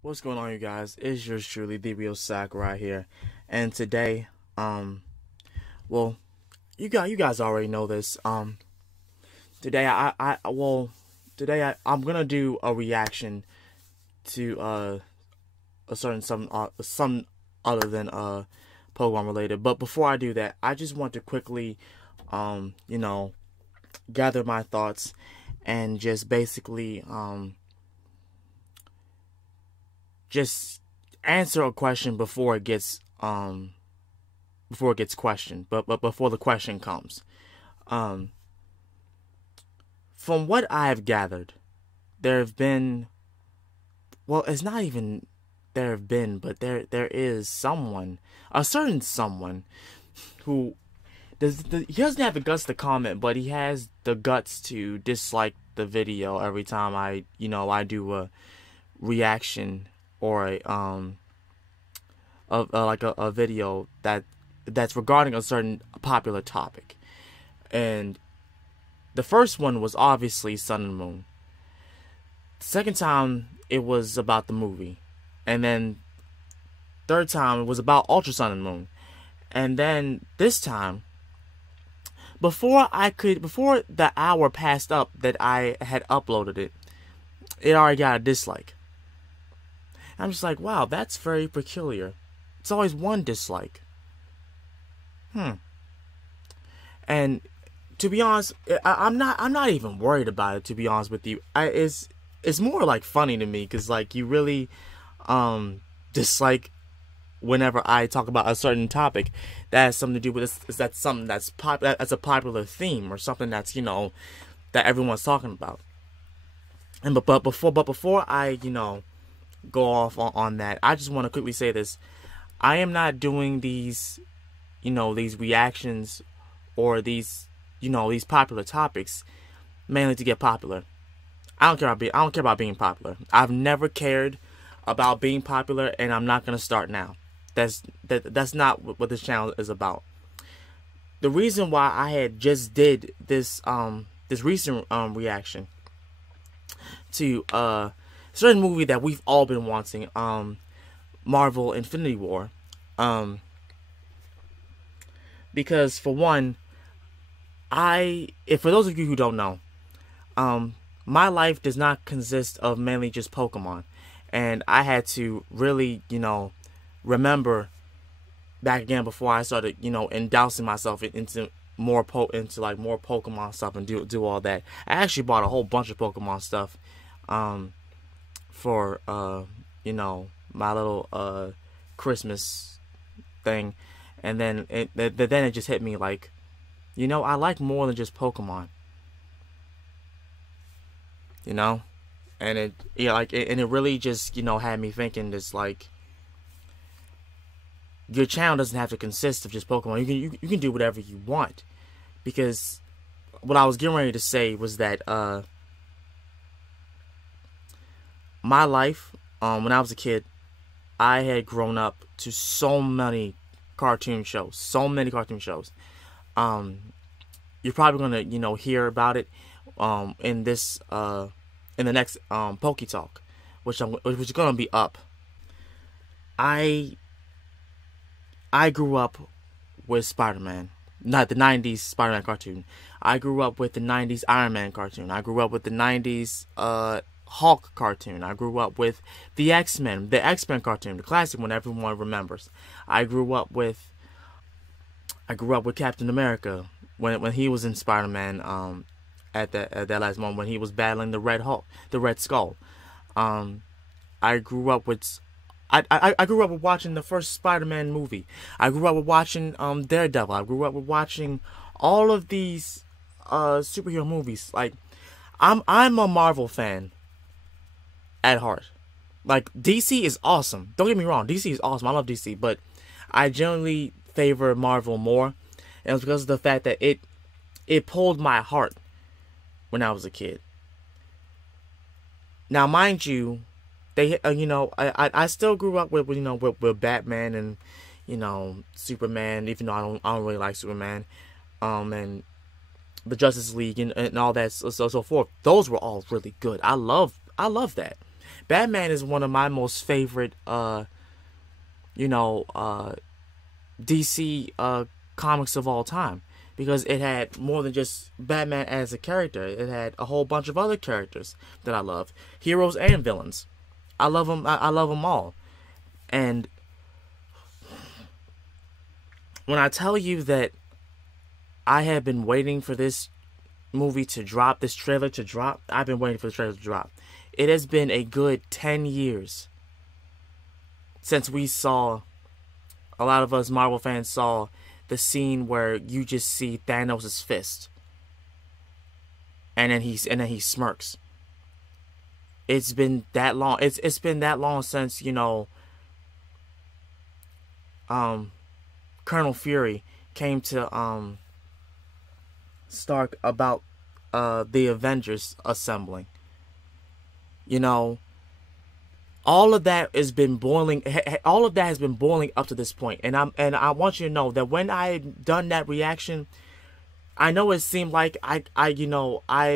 What's going on, you guys? It's yours truly, the real Sakurai here, and today, well, you guys already know this. Today I'm gonna do a reaction to a certain some other than Pokemon related. But before I do that, I just want to quickly, you know, gather my thoughts and just basically just answer a question before it gets questioned, but before the question comes. Um, from what I have gathered, there have been, well, it's not even there have been, but there is someone, a certain someone, who he doesn't have the guts to comment, but he has the guts to dislike the video every time I do a reaction or a video that's regarding a certain popular topic. And the first one was obviously Sun and Moon. The second time it was about the movie, and then third time it was about Ultra Sun and Moon, and then this time, before the hour passed up that I had uploaded it, it already got a dislike. I'm just like, wow, that's very peculiar. It's always one dislike. And to be honest, I'm not even worried about it. To be honest with you, it's more like funny to me because like you really dislike whenever I talk about a certain topic that has something to do with this. Is that something that's that's a popular theme or something that's that everyone's talking about. And but before I go off on that, I just want to quickly say this. I am not doing these these reactions or these these popular topics mainly to get popular. I don't care about being popular. I've never cared about being popular, and I'm not gonna start now. That's not what this channel is about. The reason why I had just did this this recent reaction to a certain movie that we've all been wanting, Marvel Infinity War, because for one, for those of you who don't know, my life does not consist of mainly just Pokemon, and I had to really remember back again before I started endousing myself into more more Pokemon stuff and do all that. I actually bought a whole bunch of Pokemon stuff for my little Christmas thing, and then it just hit me like, I like more than just Pokemon. And it really just had me thinking this, like, your channel doesn't have to consist of just Pokemon. You can do whatever you want, because what I was getting ready to say was that my life, when I was a kid, I had grown up to so many cartoon shows. You're probably gonna hear about it in this in the next Poke Talk, which is gonna be up. I grew up with Spider-Man, not the 90s Spider-Man cartoon. I grew up with the 90s Iron Man cartoon. I grew up with the 90s Hulk cartoon. I grew up with the X-Men cartoon, the classic one everyone remembers. I grew up with Captain America when he was in Spider-Man at that last moment when he was battling the Red Skull. I grew up with I grew up with watching the first Spider-Man movie. I grew up with watching Daredevil. I grew up with watching all of these superhero movies. Like, I'm a Marvel fan at heart. Like, DC is awesome. Don't get me wrong, DC is awesome. I love DC, but I generally favor Marvel more. And it's because of the fact that it pulled my heart when I was a kid. Now, mind you, I still grew up with with Batman and Superman, even though I don't really like Superman, and the Justice League and all that so forth. Those were all really good. I love that. Batman is one of my most favorite, DC comics of all time, because it had more than just Batman as a character. It had a whole bunch of other characters that I love, heroes and villains. I love them. I love them all. And when I tell you that I have been waiting for this movie to drop, this trailer to drop, I've been waiting for the trailer to drop. It has been a good 10 years since we saw, a lot of us Marvel fans saw, the scene where you just see Thanos' fist, and then he smirks. It's been that long. It's been that long since, Colonel Fury came to Stark about the Avengers assembling. All of that has been boiling. All of that has been boiling up to this point, and I want you to know that when I had done that reaction, I know it seemed like I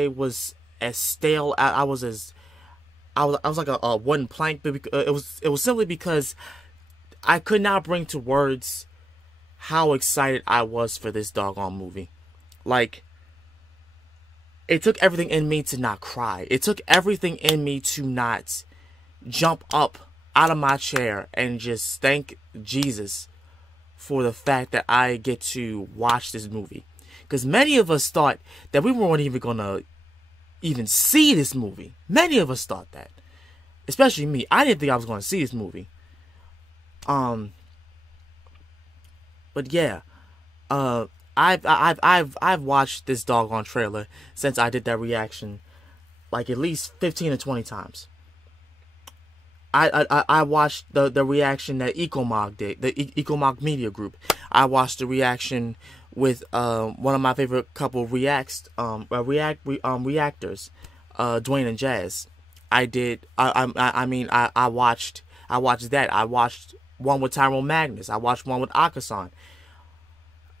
was as stale. I was like a wooden plank, but it was simply because I could not bring to words how excited I was for this doggone movie. Like, it took everything in me to not cry. It took everything in me to not jump up out of my chair and just thank Jesus for the fact that I get to watch this movie. Because many of us thought that we weren't even going to even see this movie. Many of us thought that. Especially me. I didn't think I was going to see this movie. But yeah. I've watched this doggone trailer since I did that reaction like at least 15 or 20 times. I watched the reaction that Ecomog did, the Ecomog Media Group. I watched the reaction with one of my favorite couple reactors, Dwayne and Jazz. I watched that. I watched one with Tyrone Magnus. I watched one with Akasan.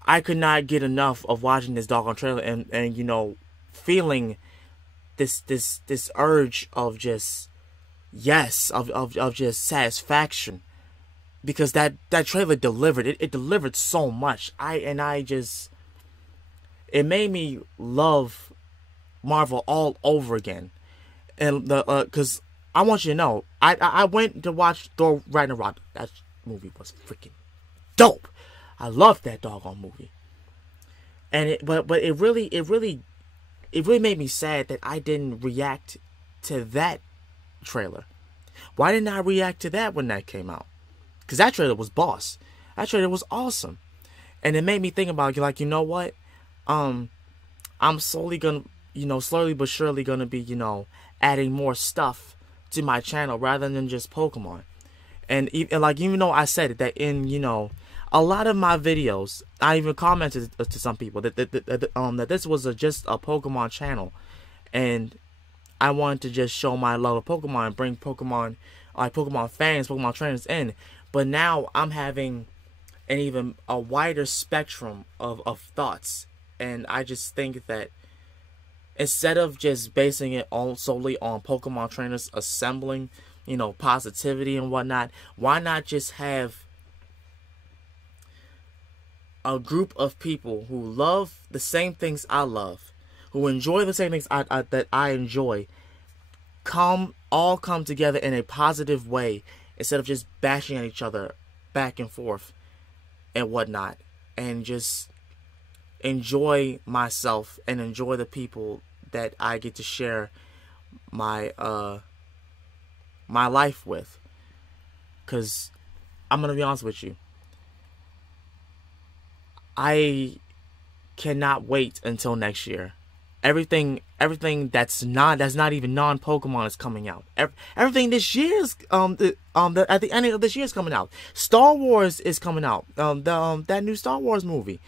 I could not get enough of watching this doggone trailer and feeling this urge of just of just satisfaction, because that trailer delivered. It delivered so much. It made me love Marvel all over again. And because I want you to know, I went to watch Thor Ragnarok. That movie was freaking dope. I loved that doggone movie. And it really made me sad that I didn't react to that trailer. Why didn't I react to that when that came out? Because that trailer was boss. That trailer was awesome. And it made me think about, like, you know what? I'm slowly but surely gonna be, adding more stuff to my channel rather than just Pokemon. And even though I said it, that in, a lot of my videos, I even commented to some people that this was just a Pokemon channel, and I wanted to just show my love of Pokemon and bring Pokemon, like Pokemon fans, Pokemon trainers in. But now I'm having an even a wider spectrum of thoughts, and I just think that instead of just basing it solely on Pokemon trainers assembling, positivity and whatnot, why not just have a group of people who love the same things I love, who enjoy the same things that I enjoy, all come together in a positive way, instead of just bashing at each other back and forth and whatnot, and just enjoy myself and enjoy the people that I get to share my my life with. Because I'm gonna be honest with you, I cannot wait until next year. Everything that's not even non-Pokemon is coming out. Everything this year is at the end of this year is coming out. Star Wars is coming out. That new Star Wars movie.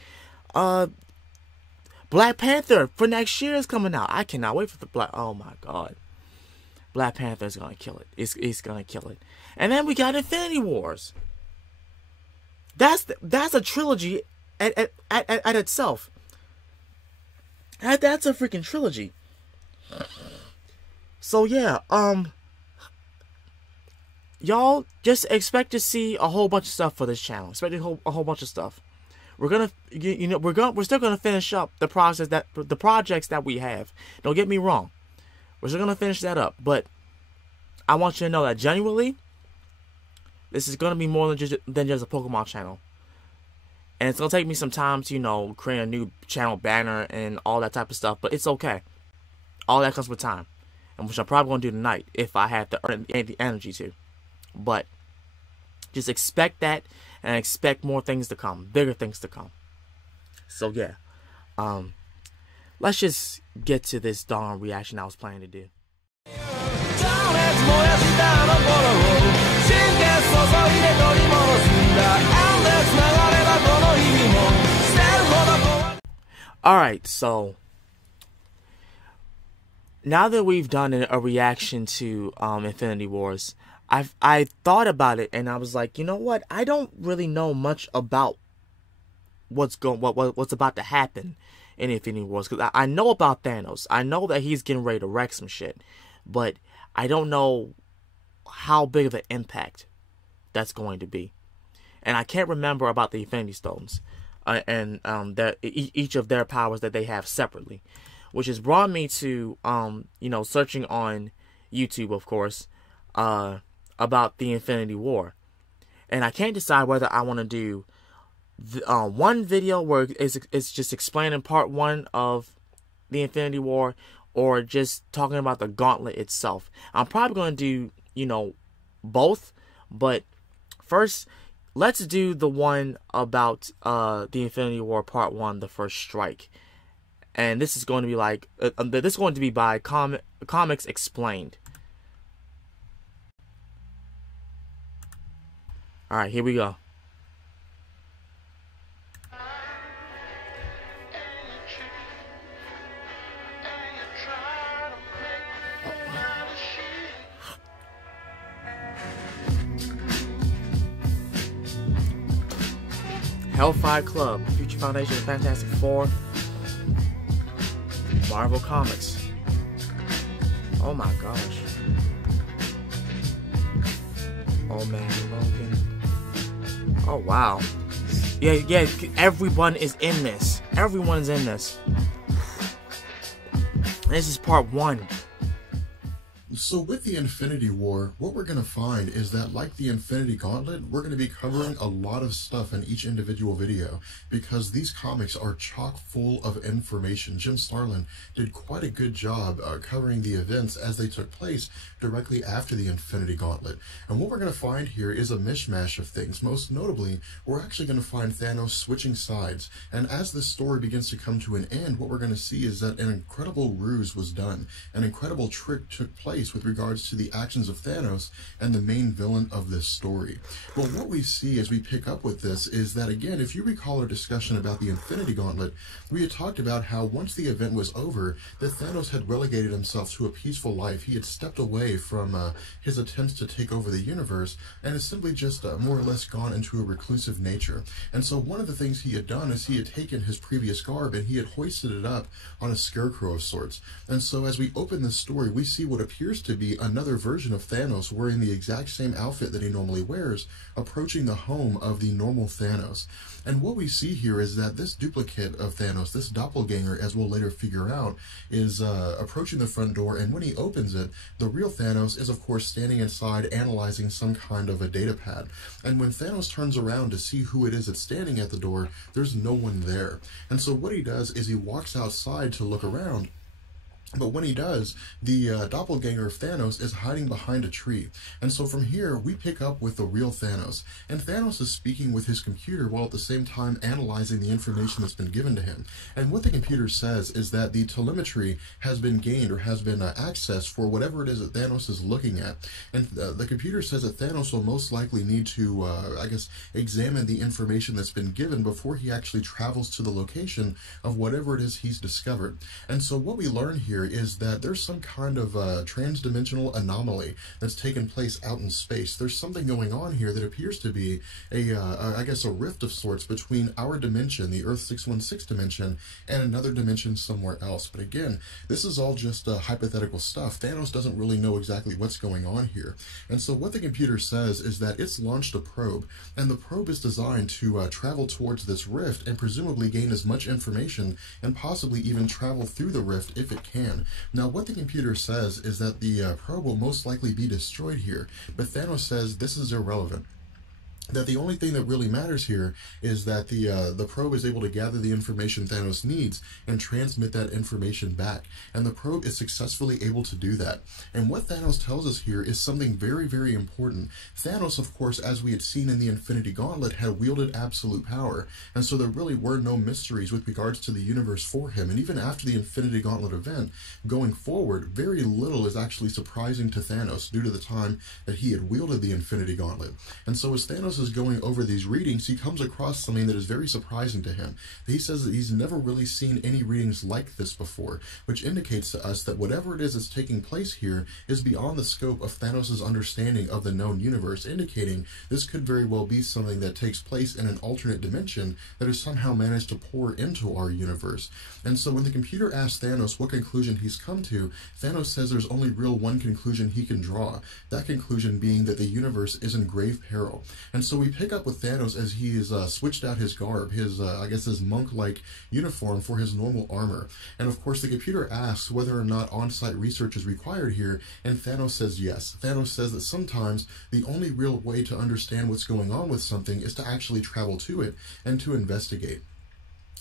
Black Panther for next year is coming out. I cannot wait for the Black. Oh my God, Black Panther is gonna kill it. It's gonna kill it. And then we got Infinity Wars. That's a trilogy at itself. That's a freaking trilogy. So yeah, y'all just expect to see a whole bunch of stuff for this channel. Expect a whole bunch of stuff. We're gonna, we're still gonna finish up the projects that we have. Don't get me wrong. We're still gonna finish that up, but I want you to know that genuinely, this is gonna be more than just a Pokemon channel. And it's gonna take me some time to, create a new channel banner and all that type of stuff, but it's okay. All that comes with time, and which I'm probably gonna do tonight if I have the energy to. But just expect that, and expect more things to come, bigger things to come. So yeah, let's just get to this darn reaction I was planning to do. Alright, so now that we've done a reaction to Infinity Wars, I thought about it and I was like, you know what? I don't really know much about what's about to happen in Infinity Wars, because I know about Thanos. I know that he's getting ready to wreck some shit, but I don't know how big of an impact that's going to be. And I can't remember about the Infinity Stones and each of their powers that they have separately, which has brought me to searching on YouTube, of course, about the Infinity War. And I can't decide whether I want to do one video where it's just explaining part 1 of the Infinity War, or just talking about the gauntlet itself. I'm probably going to do, both, but first, let's do the one about the Infinity War Part 1, The First Strike. And this is going to be like, this is going to be by ComicsExplained. Alright, here we go. Hellfire Club, Future Foundation, Fantastic Four, Marvel Comics. Oh my gosh. Old Man Logan. Oh wow. Yeah, everyone is in this. Everyone's in this. This is part 1. So with the Infinity War, what we're going to find is that, like the Infinity Gauntlet, we're going to be covering a lot of stuff in each individual video, because these comics are chock full of information. Jim Starlin did quite a good job covering the events as they took place directly after the Infinity Gauntlet. And what we're going to find here is a mishmash of things. Most notably, we're actually going to find Thanos switching sides. And as this story begins to come to an end, what we're going to see is that an incredible ruse was done. An incredible trick took place with regards to the actions of Thanos and the main villain of this story. Well, what we see as we pick up with this is that, again, if you recall our discussion about the Infinity Gauntlet, we had talked about how once the event was over, that Thanos had relegated himself to a peaceful life. He had stepped away from his attempts to take over the universe and has simply just more or less gone into a reclusive nature. And so one of the things he had done is he had taken his previous garb and he had hoisted it up on a scarecrow of sorts. And so as we open this story, we see what appears to be another version of Thanos wearing the exact same outfit that he normally wears, approaching the home of the normal Thanos. And what we see here is that this duplicate of Thanos, this doppelganger, as we'll later figure out, is approaching the front door, and when he opens it, the real Thanos is of course standing inside analyzing some kind of a data pad. And when Thanos turns around to see who it is that's standing at the door, there's no one there. And so what he does is he walks outside to look around. But when he does, the doppelganger of Thanos is hiding behind a tree. And so from here, we pick up with the real Thanos. And Thanos is speaking with his computer while at the same time analyzing the information that's been given to him. And what the computer says is that the telemetry has been gained or has been accessed for whatever it is that Thanos is looking at. And the computer says that Thanos will most likely need to, I guess, examine the information that's been given before he actually travels to the location of whatever it is he's discovered. And so what we learn here here is that there's some kind of trans-dimensional anomaly that's taken place out in space. There's something going on here that appears to be I guess a rift of sorts between our dimension, the Earth 616 dimension, and another dimension somewhere else. But again, this is all just hypothetical stuff. Thanos doesn't really know exactly what's going on here. And so what the computer says is that it's launched a probe, and the probe is designed to travel towards this rift and presumably gain as much information and possibly even travel through the rift if it can. Now, what the computer says is that the probe will most likely be destroyed here, but Thanos says this is irrelevant. That the only thing that really matters here is that the probe is able to gather the information Thanos needs and transmit that information back. And the probe is successfully able to do that. And what Thanos tells us here is something very, very important. Thanos, of course, as we had seen in the Infinity Gauntlet, had wielded absolute power. And so there really were no mysteries with regards to the universe for him. And even after the Infinity Gauntlet event, going forward, very little is actually surprising to Thanos due to the time that he had wielded the Infinity Gauntlet. And so as Thanos is going over these readings, he comes across something that is very surprising to him. He says that he's never really seen any readings like this before, which indicates to us that whatever it is that's taking place here is beyond the scope of Thanos' understanding of the known universe, indicating this could very well be something that takes place in an alternate dimension that has somehow managed to pour into our universe. And so when the computer asks Thanos what conclusion he's come to, Thanos says there's only one conclusion he can draw, that conclusion being that the universe is in grave peril. And so we pick up with Thanos as he is switched out his garb, his I guess his monk-like uniform for his normal armor. And of course the computer asks whether or not on-site research is required here, and Thanos says yes. Thanos says that sometimes the only real way to understand what's going on with something is to actually travel to it and to investigate.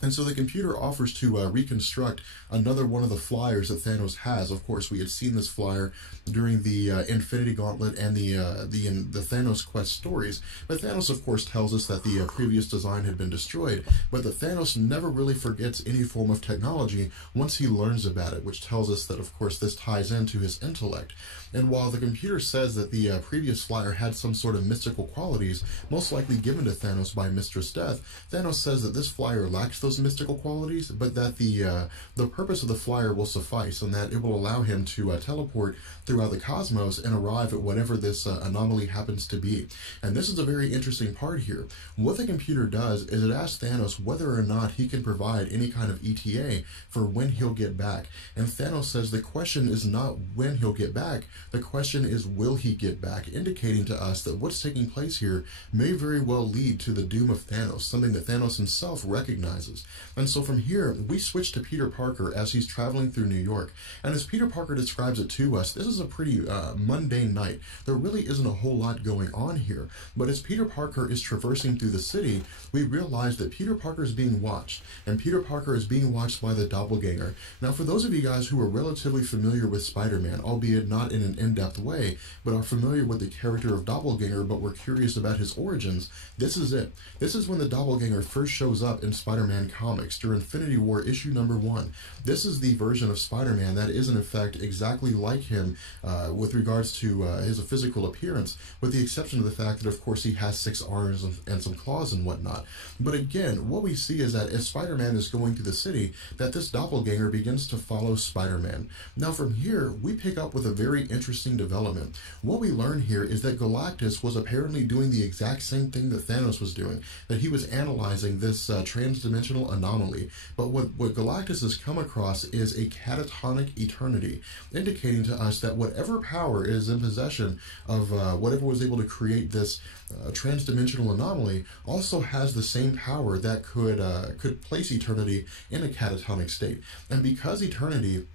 And so the computer offers to reconstruct another one of the flyers that Thanos has. Of course, we had seen this flyer during the Infinity Gauntlet and the Thanos Quest stories. But Thanos, of course, tells us that the previous design had been destroyed, but that Thanos never really forgets any form of technology once he learns about it, which tells us that, of course, this ties into his intellect. And while the computer says that the previous flyer had some sort of mystical qualities, most likely given to Thanos by Mistress Death, Thanos says that this flyer lacks those mystical qualities, but that the purpose of the flyer will suffice, and that it will allow him to teleport throughout the cosmos and arrive at whatever this anomaly happens to be. And this is a very interesting part here. What the computer does is it asks Thanos whether or not he can provide any kind of ETA for when he'll get back. And Thanos says the question is not when he'll get back, the question is will he get back, indicating to us that what's taking place here may very well lead to the doom of Thanos, something that Thanos himself recognizes. And so from here, we switch to Peter Parker as he's traveling through New York. And as Peter Parker describes it to us, this is a pretty mundane night. There really isn't a whole lot going on here. But as Peter Parker is traversing through the city, we realize that Peter Parker is being watched. And Peter Parker is being watched by the doppelganger. Now, for those of you guys who are relatively familiar with Spider-Man, albeit not in an in-depth way, but are familiar with the character of doppelganger but were curious about his origins, this is it. This is when the doppelganger first shows up in Spider-Man comics during Infinity War issue number 1. This is the version of Spider-Man that is in effect exactly like him with regards to his physical appearance, with the exception of the fact that of course he has 6 arms and some claws and whatnot. But again, what we see is that as Spider-Man is going through the city, that this doppelganger begins to follow Spider-Man. Now from here, we pick up with a very interesting development. What we learn here is that Galactus was apparently doing the exact same thing that Thanos was doing, that he was analyzing this trans-dimensional anomaly. But what Galactus has come across is a catatonic eternity, indicating to us that whatever power is in possession of whatever was able to create this trans-dimensional anomaly also has the same power that could place eternity in a catatonic state. And because eternity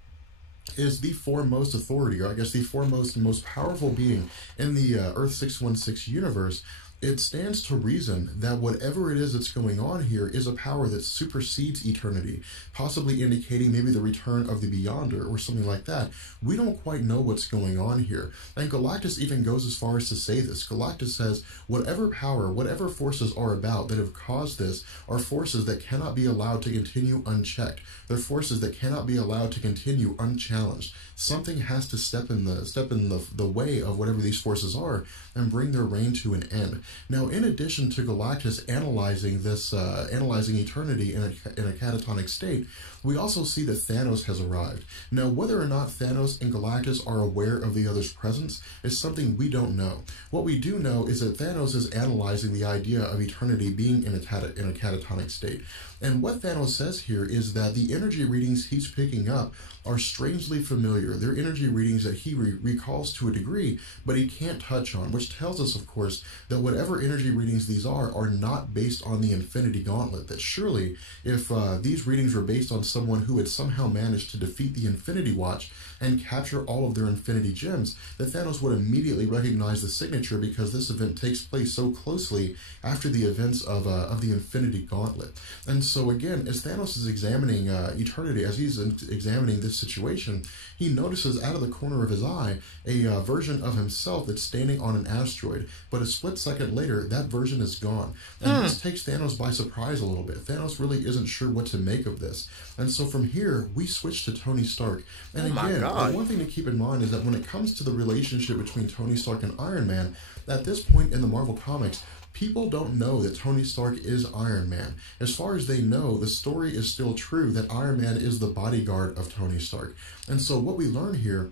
is the foremost authority, or I guess the foremost and most powerful being in the Earth 616 universe, it stands to reason that whatever it is that's going on here is a power that supersedes eternity, possibly indicating maybe the return of the Beyonder or something like that. We don't quite know what's going on here. And Galactus even goes as far as to say this. Galactus says, whatever power, whatever forces are about that have caused this are forces that cannot be allowed to continue unchecked. They're forces that cannot be allowed to continue unchallenged. something has to step in the way of whatever these forces are and bring their reign to an end. Now, in addition to Galactus analyzing eternity in a catatonic state, we also see that Thanos has arrived. Now, whether or not Thanos and Galactus are aware of the other's presence is something we don't know. What we do know is that Thanos is analyzing the idea of eternity being in a catatonic state. And what Thanos says here is that the energy readings he's picking up are strangely familiar. They're energy readings that he recalls to a degree, but he can't touch on, which tells us, of course, that whatever energy readings these are not based on the Infinity Gauntlet. That surely, if these readings were based on someone who had somehow managed to defeat the Infinity Watch and capture all of their Infinity Gems, that Thanos would immediately recognize the signature, because this event takes place so closely after the events of the Infinity Gauntlet. And so again, as Thanos is examining eternity, as he's examining this situation, he notices out of the corner of his eye a version of himself that's standing on an asteroid, but a split second later, that version is gone. And this takes Thanos by surprise a little bit. Thanos really isn't sure what to make of this. And so from here, we switch to Tony Stark. And again, one thing to keep in mind is that when it comes to the relationship between Tony Stark and Iron Man, at this point in the Marvel Comics, people don't know that Tony Stark is Iron Man. As far as they know, the story is still true that Iron Man is the bodyguard of Tony Stark. And so what we learn here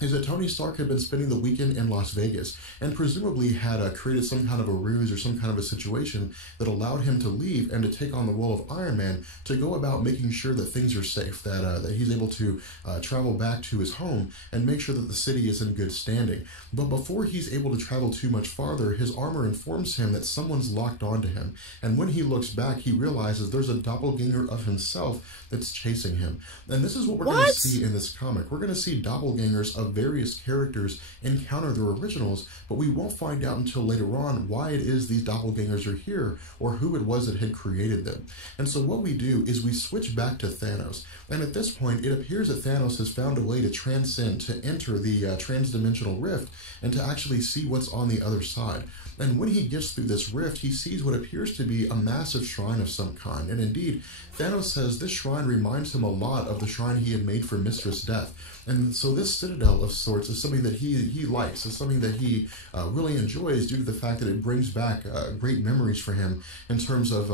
is that Tony Stark had been spending the weekend in Las Vegas and presumably had created some kind of a ruse or some kind of a situation that allowed him to leave and to take on the role of Iron Man to go about making sure that things are safe, that he's able to travel back to his home and make sure that the city is in good standing. But before he's able to travel too much farther, his armor informs him that someone's locked onto him. And when he looks back, he realizes there's a doppelganger of himself that's chasing him. And this is what we're going to see in this comic. We're going to see doppelgangers of various characters encounter their originals, but we won't find out until later on why it is these doppelgangers are here or who it was that had created them. And so what we do is we switch back to Thanos. And at this point, it appears that Thanos has found a way to transcend, to enter the transdimensional rift and to actually see what's on the other side. And when he gets through this rift, he sees what appears to be a massive shrine of some kind. And indeed, Thanos says this shrine reminds him a lot of the shrine he had made for Mistress Death. And so this citadel of sorts is something that he likes. It's something that he really enjoys due to the fact that it brings back great memories for him in terms of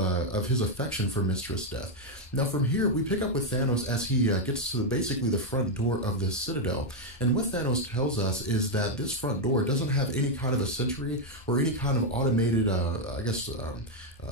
his affection for Mistress Death. Now from here, we pick up with Thanos as he gets to basically the front door of this citadel. And what Thanos tells us is that this front door doesn't have any kind of a sentry or any kind of automated,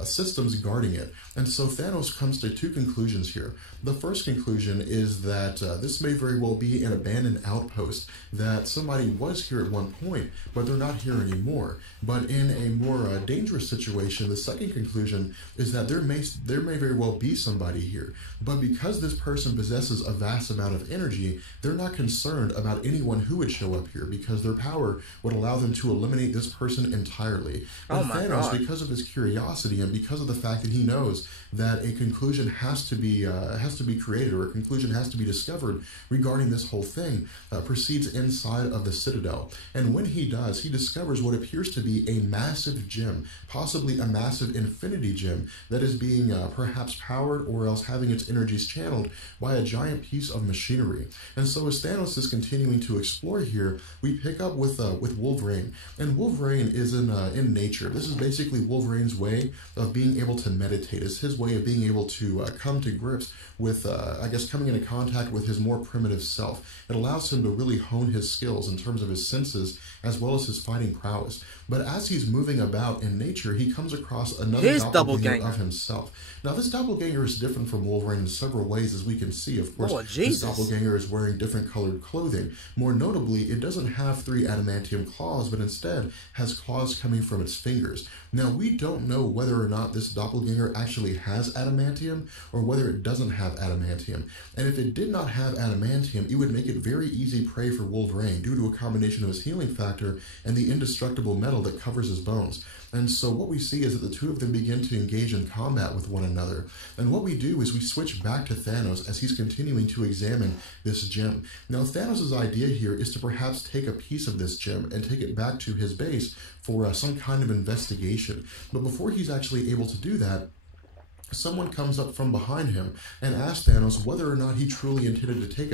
systems guarding it. And so Thanos comes to two conclusions here. The first conclusion is that this may very well be an abandoned outpost, that somebody was here at one point, but they're not here anymore. But in a more dangerous situation, the second conclusion is that there may very well be somebody here. But because this person possesses a vast amount of energy, they're not concerned about anyone who would show up here, because their power would allow them to eliminate this person entirely. And Thanos, because of his curiosity and because of the fact that he knows that a conclusion has to be created, or a conclusion has to be discovered regarding this whole thing, proceeds inside of the citadel. And when he does, he discovers what appears to be a massive gem, possibly a massive infinity gem that is being perhaps powered or else having its energies channeled by a giant piece of machinery. And so as Thanos is continuing to explore here, we pick up with Wolverine. And Wolverine is in nature. This is basically Wolverine's way of being able to meditate. It's his way of being able to come to grips with, coming into contact with his more primitive self. It allows him to really hone his skills in terms of his senses as well as his fighting prowess. But as he's moving about in nature, he comes across another doppelganger of himself. Now, this doppelganger is different from Wolverine in several ways, as we can see. Of course, this doppelganger is wearing different colored clothing. More notably, it doesn't have 3 adamantium claws, but instead has claws coming from its fingers. Now, we don't know whether or not this doppelganger actually has adamantium or whether it doesn't have adamantium. And if it did not have adamantium, it would make it very easy prey for Wolverine due to a combination of his healing factor and the indestructible metal that covers his bones. And so what we see is that the two of them begin to engage in combat with one another. And what we do is we switch back to Thanos as he's continuing to examine this gem. Now, Thanos' idea here is to perhaps take a piece of this gem and take it back to his base for some kind of investigation. But before he's actually able to do that, someone comes up from behind him and asks Thanos whether or not he truly intended to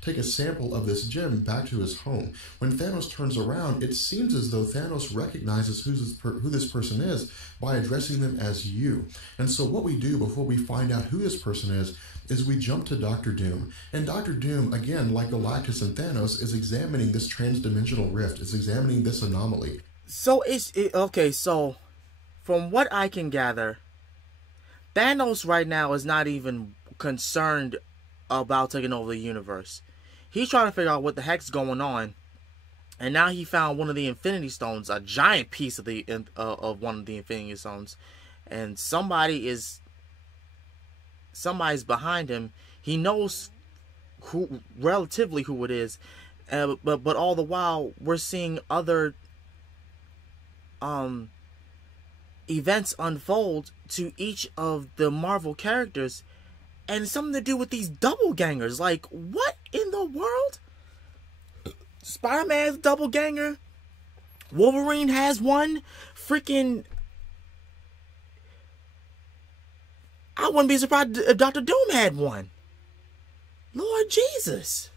take a sample of this gem back to his home. When Thanos turns around, it seems as though Thanos recognizes who this person is by addressing them as you. And so what we do before we find out who this person is we jump to Doctor Doom. And Doctor Doom, again, like Galactus and Thanos, is examining this transdimensional rift, is examining this anomaly. So okay, so from what I can gather, Thanos right now is not even concerned about taking over the universe. He's trying to figure out what the heck's going on, and now he found one of the Infinity Stones, a giant piece of one of the Infinity Stones, and somebody's behind him. He knows relatively who it is, but all the while we're seeing other events unfold to each of the Marvel characters, and something to do with these doppelgangers. Like, what in the world? Spider-Man's doppelganger, Wolverine has one, freaking, I wouldn't be surprised if Dr. Doom had one. Lord Jesus.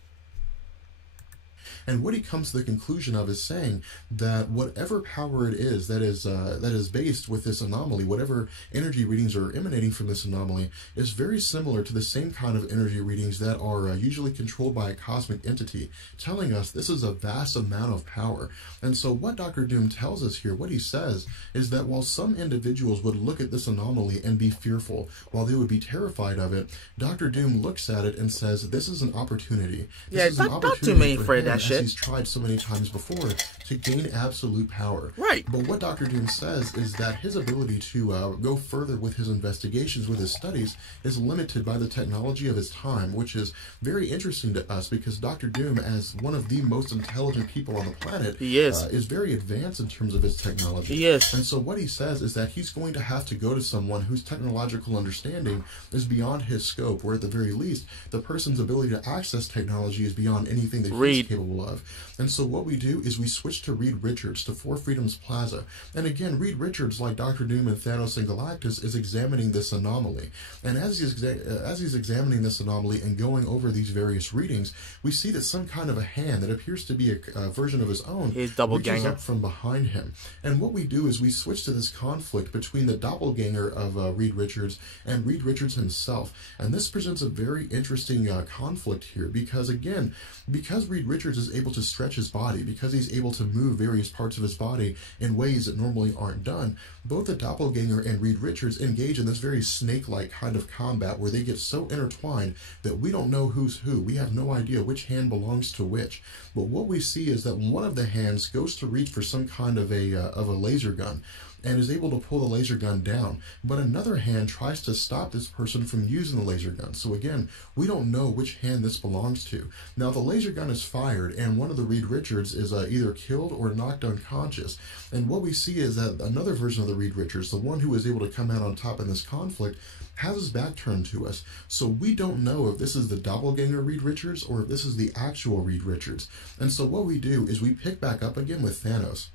And what he comes to the conclusion of is saying that whatever power it is that is based with this anomaly, whatever energy readings are emanating from this anomaly, is very similar to the same kind of energy readings that are usually controlled by a cosmic entity, telling us this is a vast amount of power. And so what Dr. Doom tells us here, what he says, is that while some individuals would look at this anomaly and be fearful, while they would be terrified of it, Dr. Doom looks at it and says, this is an opportunity. Dr. Doom ain't afraid of that shit. He's tried so many times before to gain absolute power. Right. But what Dr. Doom says is that his ability to go further with his investigations, with his studies, is limited by the technology of his time, which is very interesting to us because Dr. Doom, as one of the most intelligent people on the planet, is very advanced in terms of his technology. He is. And so what he says is that he's going to have to go to someone whose technological understanding is beyond his scope, or at the very least, the person's ability to access technology is beyond anything that he's capable of. And so what we do is we switch to Reed Richards, to Four Freedoms Plaza. And again, Reed Richards, like Dr. Doom and Thanos and Galactus, is examining this anomaly. And as he's examining this anomaly and going over these various readings, we see that some kind of a hand that appears to be a version of his own reaches up from behind him. And what we do is we switch to this conflict between the doppelganger of Reed Richards and Reed Richards himself. And this presents a very interesting conflict here because, again, because Reed Richards is able to stretch his body, because he's able to move various parts of his body in ways that normally aren't done, both the doppelganger and Reed Richards engage in this very snake-like kind of combat where they get so intertwined that we don't know who's who. We have no idea which hand belongs to which. But what we see is that one of the hands goes to reach for some kind of a laser gun and is able to pull the laser gun down, but another hand tries to stop this person from using the laser gun. So again, we don't know which hand this belongs to. Now the laser gun is fired and one of the Reed Richards is either killed or knocked unconscious. And what we see is that another version of the Reed Richards, the one who was able to come out on top in this conflict, has his back turned to us. So we don't know if this is the doppelganger Reed Richards or if this is the actual Reed Richards. And so what we do is we pick back up again with Thanos.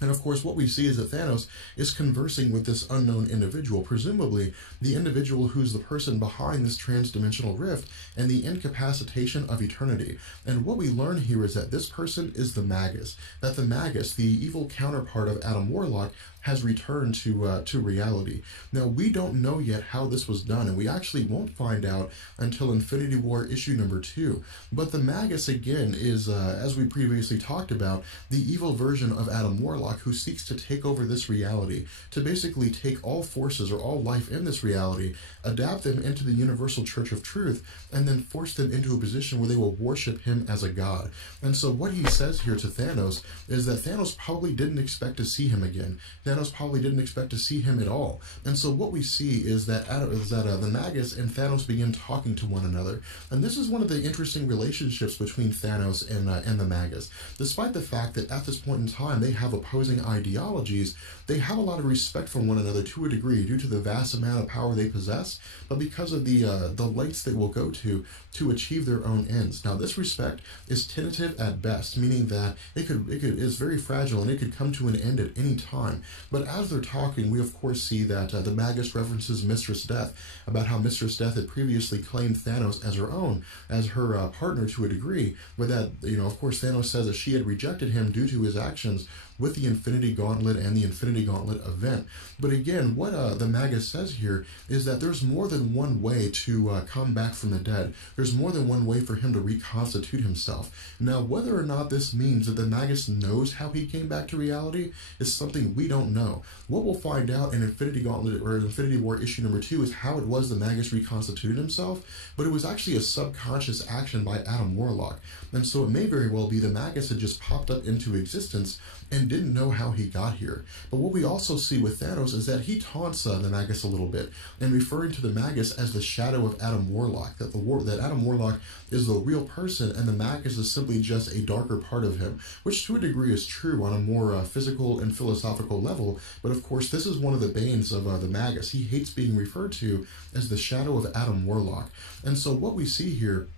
And of course, what we see is that Thanos is conversing with this unknown individual, presumably the individual who's the person behind this transdimensional rift and the incapacitation of eternity. And what we learn here is that this person is the Magus, that the Magus, the evil counterpart of Adam Warlock, has returned to reality. Now, we don't know yet how this was done, and we actually won't find out until Infinity War issue number 2. But the Magus, again, is, as we previously talked about, the evil version of Adam Warlock who seeks to take over this reality, to basically take all forces or all life in this reality, adapt them into the Universal Church of Truth, and then force them into a position where they will worship him as a god. And so what he says here to Thanos is that Thanos probably didn't expect to see him again. Thanos probably didn't expect to see him at all. And so what we see is that the Magus and Thanos begin talking to one another. And this is one of the interesting relationships between Thanos and the Magus. Despite the fact that at this point in time they have opposing opposing ideologies, they have a lot of respect for one another to a degree due to the vast amount of power they possess, but because of the lengths they will go to achieve their own ends. Now, this respect is tentative at best, meaning that it's very fragile and it could come to an end at any time. But as they're talking, we of course see that the Magus references Mistress Death, about how Mistress Death had previously claimed Thanos as her own, as her partner to a degree, but that, of course, Thanos says that she had rejected him due to his actions with the Infinity Gauntlet and the Infinity Gauntlet event. But again, what the Magus says here is that there's more than one way to come back from the dead. There's more than one way for him to reconstitute himself. Now, whether or not this means that the Magus knows how he came back to reality is something we don't know. What we'll find out in Infinity Gauntlet or Infinity War issue number 2 is how it was the Magus reconstituted himself, but it was actually a subconscious action by Adam Warlock. And so it may very well be the Magus had just popped up into existence and didn't know how he got here. But what we also see with Thanos is that he taunts the Magus a little bit, and referring to the Magus as the shadow of Adam Warlock, that Adam Warlock is the real person and the Magus is simply just a darker part of him, which to a degree is true on a more physical and philosophical level. But of course, this is one of the banes of the Magus. He hates being referred to as the shadow of Adam Warlock. And so what we see here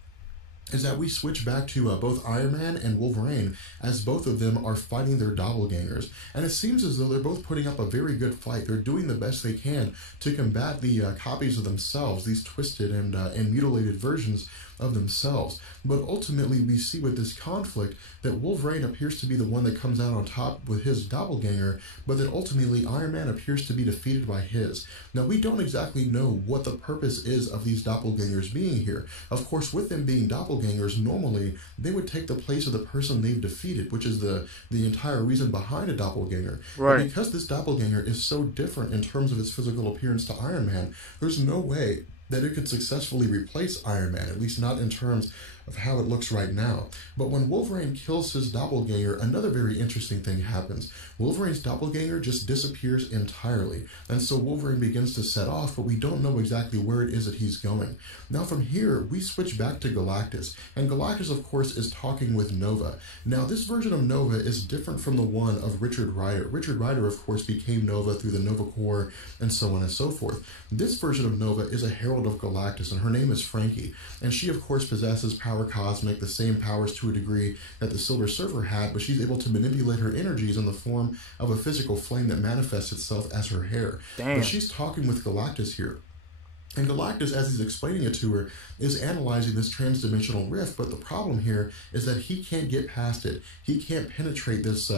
is that we switch back to both Iron Man and Wolverine, as both of them are fighting their doppelgangers. And it seems as though they're both putting up a very good fight. They're doing the best they can to combat the copies of themselves, these twisted and mutilated versions of themselves. But ultimately, we see with this conflict that Wolverine appears to be the one that comes out on top with his doppelganger, but that ultimately Iron Man appears to be defeated by his. Now, we don't exactly know what the purpose is of these doppelgangers being here. Of course, with them being doppelgangers, normally they would take the place of the person they've defeated, which is the entire reason behind a doppelganger. Right. But because this doppelganger is so different in terms of its physical appearance to Iron Man, there's no way that it could successfully replace Iron Man, at least not in terms of how it looks right now. But when Wolverine kills his doppelganger, another very interesting thing happens. Wolverine's doppelganger just disappears entirely, and so Wolverine begins to set off, but we don't know exactly where it is that he's going. Now from here, we switch back to Galactus, and Galactus, of course, is talking with Nova. Now this version of Nova is different from the one of Richard Rider. Richard Rider, of course, became Nova through the Nova Corps, and so on and so forth. This version of Nova is a herald of Galactus, and her name is Frankie, and she, of course, possesses power cosmic, the same powers to a degree that the Silver Surfer had, but she's able to manipulate her energies in the form of a physical flame that manifests itself as her hair. Damn. But she's talking with Galactus here. And Galactus, as he's explaining it to her, is analyzing this transdimensional rift, but the problem here is that he can't get past it. He can't penetrate this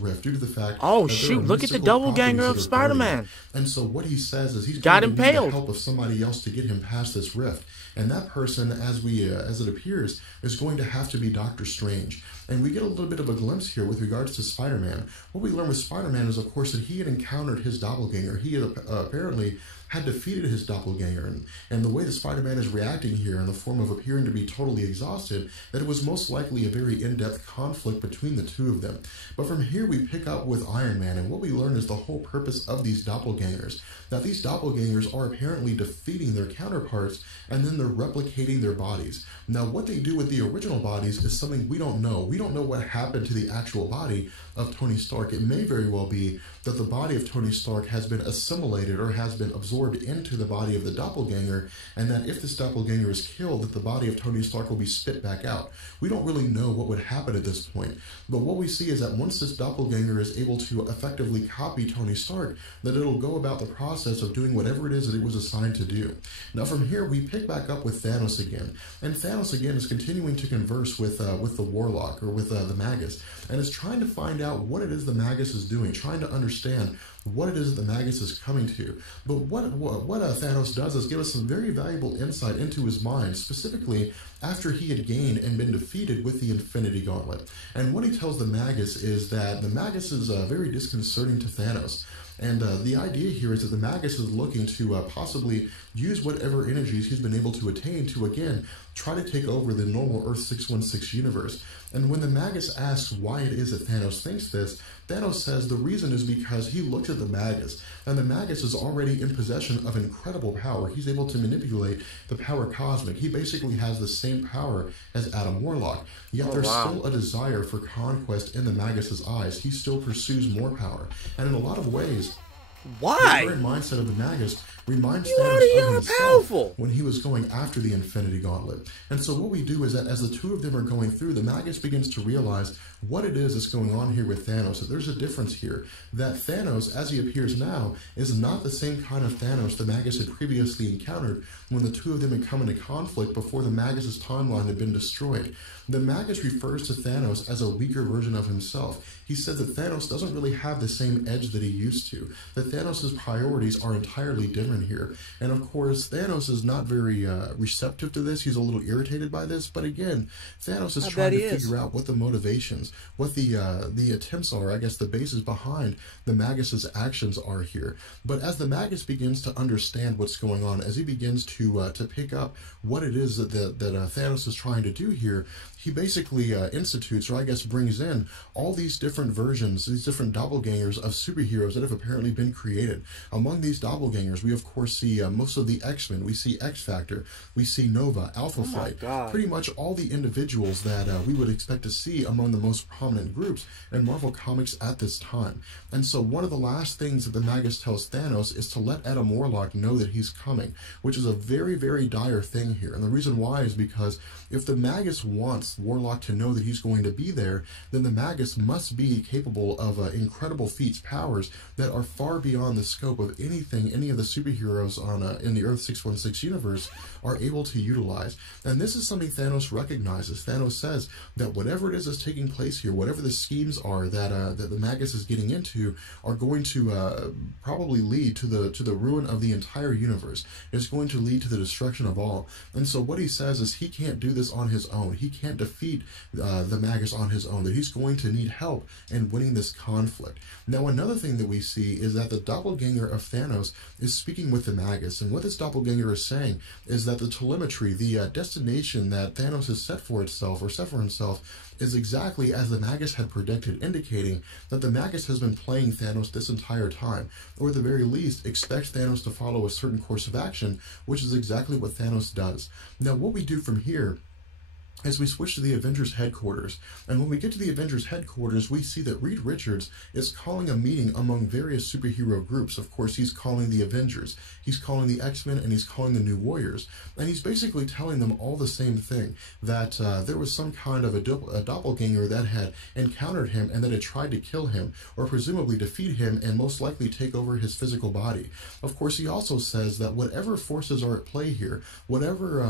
rift due to the fact oh that shoot, look at the doppelganger of Spider-Man. And so what he says is he's got going to need impaled. the help of somebody else to get him past this rift. And that person, as it appears, is going to have to be Doctor Strange. And we get a little bit of a glimpse here with regards to Spider-Man. What we learn with Spider-Man is, of course, that he had encountered his doppelganger. He had apparently had defeated his doppelganger. And the way that Spider-Man is reacting here in the form of appearing to be totally exhausted, that it was most likely a very in-depth conflict between the two of them. But from here we pick up with Iron Man, and what we learn is the whole purpose of these doppelgangers. Now these doppelgangers are apparently defeating their counterparts, and then they're replicating their bodies. Now what they do with the original bodies is something we don't know. We don't know what happened to the actual body of Tony Stark. It may very well be that the body of Tony Stark has been assimilated or has been absorbed into the body of the doppelganger, and that if this doppelganger is killed, that the body of Tony Stark will be spit back out. We don't really know what would happen at this point, but what we see is that once this doppelganger is able to effectively copy Tony Stark, that it'll go about the process of doing whatever it is that it was assigned to do. Now from here, we pick back up with Thanos again, and Thanos again is continuing to converse with the Warlock, or with the Magus, and is trying to find out what it is the Magus is doing, trying to understand what it is that the Magus is coming to. But what Thanos does is give us some very valuable insight into his mind, specifically after he had gained and been defeated with the Infinity Gauntlet. And what he tells the Magus is that the Magus is very disconcerting to Thanos. And the idea here is that the Magus is looking to possibly use whatever energies he's been able to attain to, again, try to take over the normal Earth 616 universe. And when the Magus asks why it is that Thanos thinks this, Thanos says the reason is because he looked at the Magus, and the Magus is already in possession of incredible power. He's able to manipulate the power cosmic. He basically has the same power as Adam Warlock, yet there's still a desire for conquest in the Magus's eyes. He still pursues more power, and in a lot of ways, why? the current mindset of the Magus reminds Thanos of himself when he was going after the Infinity Gauntlet. And so what we do is that as the two of them are going through, the Magus begins to realize what it is that's going on here with Thanos. That there's a difference here. That Thanos, as he appears now, is not the same kind of Thanos the Magus had previously encountered when the two of them had come into conflict before the Magus' timeline had been destroyed. The Magus refers to Thanos as a weaker version of himself. He said that Thanos doesn't really have the same edge that he used to, that Thanos' priorities are entirely different here. And of course, Thanos is not very receptive to this. He's a little irritated by this, but again, Thanos is trying to figure out what the motivations, what the attempts are, I guess the basis behind the Magus' actions are here. But as the Magus begins to understand what's going on, as he begins to pick up what it is that Thanos is trying to do here, he basically institutes, or I guess brings in, all these different versions, these different doppelgangers of superheroes that have apparently been created. Among these doppelgangers, we of course see most of the X-Men, we see X-Factor, we see Nova, Alpha Flight, pretty much all the individuals that we would expect to see among the most prominent groups in Marvel Comics at this time. And so one of the last things that the Magus tells Thanos is to let Adam Warlock know that he's coming, which is a very, very dire thing here. And the reason why is because if the Magus wants Warlock to know that he's going to be there, then the Magus must be capable of incredible feats, powers that are far beyond the scope of anything any of the superheroes on in the Earth 616 universe are able to utilize. And this is something Thanos recognizes. Thanos says that whatever it is that's taking place here, whatever the schemes are that the Magus is getting into, are going to probably lead to the ruin of the entire universe. It's going to lead to the destruction of all. And so what he says is he can't do this on his own. He can't defeat the Magus on his own, that he's going to need help in winning this conflict. Now, another thing that we see is that the doppelganger of Thanos is speaking with the Magus, and what this doppelganger is saying is that the telemetry, the destination that Thanos has set for itself, or set for himself, is exactly as the Magus had predicted, indicating that the Magus has been playing Thanos this entire time, or at the very least expects Thanos to follow a certain course of action, which is exactly what Thanos does. Now, what we do from here as we switch to the Avengers headquarters. And when we get to the Avengers headquarters, we see that Reed Richards is calling a meeting among various superhero groups. Of course, he's calling the Avengers, he's calling the X-Men, and he's calling the New Warriors. And he's basically telling them all the same thing, that there was some kind of a doppelganger that had encountered him and that had tried to kill him, or presumably defeat him and most likely take over his physical body. Of course, he also says that whatever forces are at play here, whatever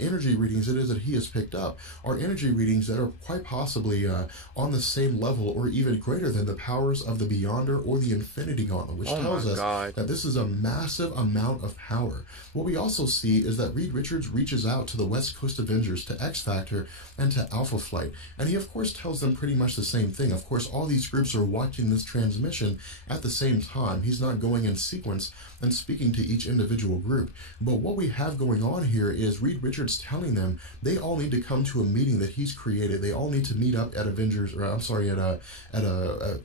energy readings it is that he has picked up, are energy readings that are quite possibly on the same level or even greater than the powers of the Beyonder or the Infinity Gauntlet, which tells us that this is a massive amount of power. What we also see is that Reed Richards reaches out to the West Coast Avengers, to X-Factor, and to Alpha Flight, and he of course tells them pretty much the same thing. Of course, all these groups are watching this transmission at the same time. He's not going in sequence and speaking to each individual group. But what we have going on here is Reed Richards telling them they all need to come to a meeting that he's created. They all need to meet up at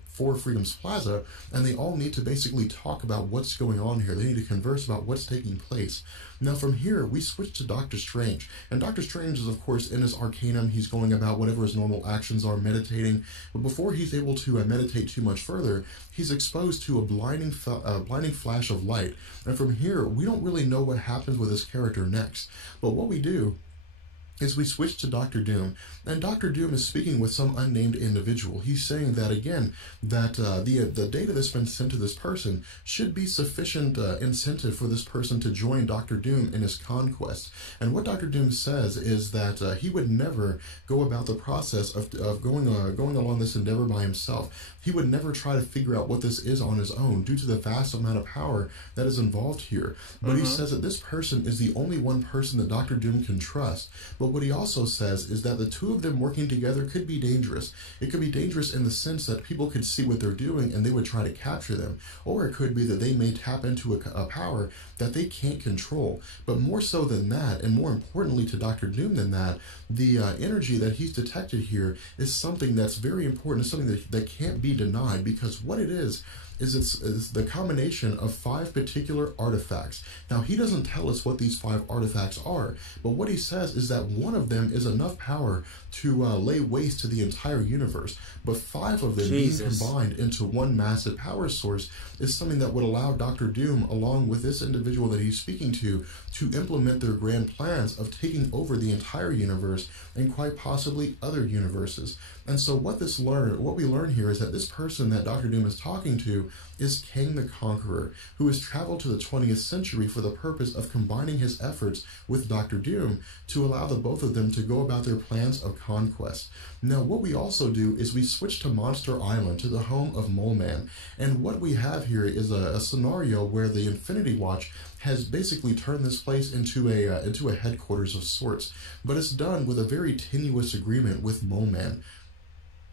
Four Freedoms Plaza, and they all need to basically talk about what's going on here. They need to converse about what's taking place. Now from here, we switch to Doctor Strange. And Doctor Strange is, of course, in his Arcanum. He's going about whatever his normal actions are, meditating. But before he's able to meditate too much further, he's exposed to a blinding flash of light. And from here, we don't really know what happens with his character next. But what we do is we switch to Doctor Doom, and Doctor Doom is speaking with some unnamed individual. He's saying that, again, that the data that's been sent to this person should be sufficient incentive for this person to join Doctor Doom in his conquest. And what Doctor Doom says is that he would never go about the process of going along this endeavor by himself. He would never try to figure out what this is on his own due to the vast amount of power that is involved here. But he says that this person is the only one person that Doctor Doom can trust. But what he also says is that the two of them working together could be dangerous. It could be dangerous in the sense that people could see what they're doing and they would try to capture them. Or it could be that they may tap into a power that they can't control. But more so than that, and more importantly to Dr. Doom than that, the energy that he's detected here is something that's very important, something that can't be denied, because what it is it's the combination of 5 particular artifacts. Now, he doesn't tell us what these 5 artifacts are, but what he says is that one of them is enough power to lay waste to the entire universe, but 5 of them being combined into one massive power source is something that would allow Dr. Doom, along with this individual that he's speaking to implement their grand plans of taking over the entire universe and quite possibly other universes. And so what we learn here is that this person that Dr. Doom is talking to is Kang the Conqueror, who has traveled to the 20th century for the purpose of combining his efforts with Dr. Doom to allow the both of them to go about their plans of conquest. Now, what we also do is we switch to Monster Island, to the home of Mole Man, and what we have here is a scenario where the Infinity Watch has basically turned this place into a headquarters of sorts, but it's done with a very tenuous agreement with Mole Man.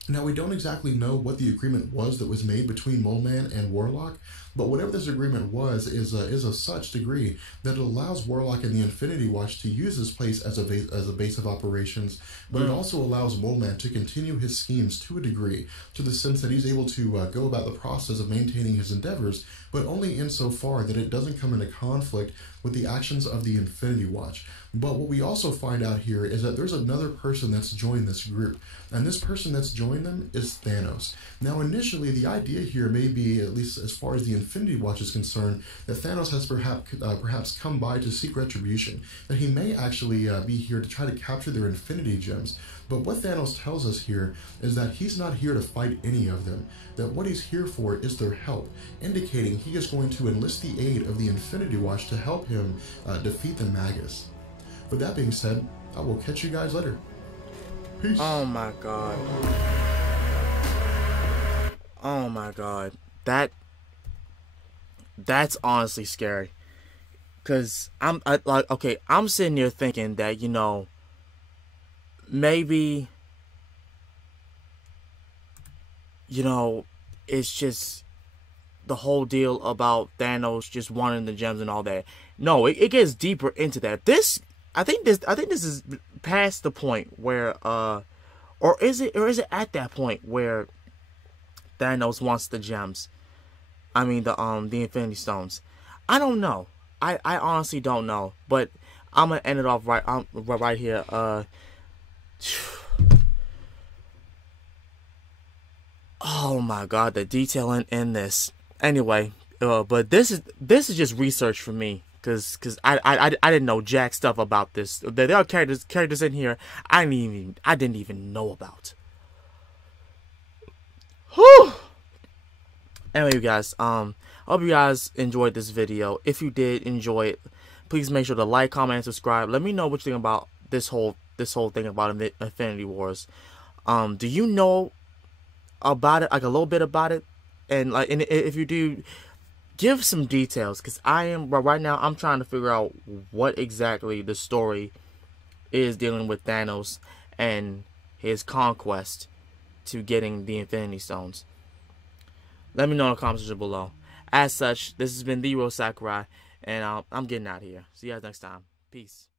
Now, we don't exactly know what the agreement was that was made between Mole Man and Warlock, but whatever this agreement was is of such degree that it allows Warlock and the Infinity Watch to use this place as a base of operations, but it also allows Mole Man to continue his schemes to a degree, to the sense that he's able to go about the process of maintaining his endeavors, but only insofar that it doesn't come into conflict with the actions of the Infinity Watch. But what we also find out here is that there's another person that's joined this group, and this person that's joined them is Thanos. Now, initially, the idea here may be, at least as far as the Infinity Watch is concerned, that Thanos has perhaps come by to seek retribution, that he may actually be here to try to capture their Infinity Gems. But what Thanos tells us here is that he's not here to fight any of them, that what he's here for is their help, indicating he is going to enlist the aid of the Infinity Watch to help him defeat the Magus. With that being said, I will catch you guys later. Peace. Oh my god. Oh my god. That's honestly scary. Cause I'm sitting here thinking that, you know, maybe, you know, it's just the whole deal about Thanos just wanting the gems and all that. No, it gets deeper into that. I think this is past the point where or is it at that point where Thanos wants the gems? I mean the Infinity Stones. I don't know. I honestly don't know. But I'm gonna end it off right here. Oh my god, the detailing in this. Anyway, but this is just research for me. Cause I didn't know jack stuff about this. There are characters in here I didn't even know about. Whew. Anyway, you guys, I hope you guys enjoyed this video. If you did enjoy it, please make sure to like, comment, and subscribe. Let me know what you think about this whole thing about Infinity Wars. Do you know about it, like a little bit about it? And if you do, give some details, because right now I'm trying to figure out what exactly the story is dealing with Thanos and his conquest to getting the Infinity Stones. Let me know in the comments section below. As such, this has been The Real Sakurai, and I'm getting out of here. See you guys next time. Peace.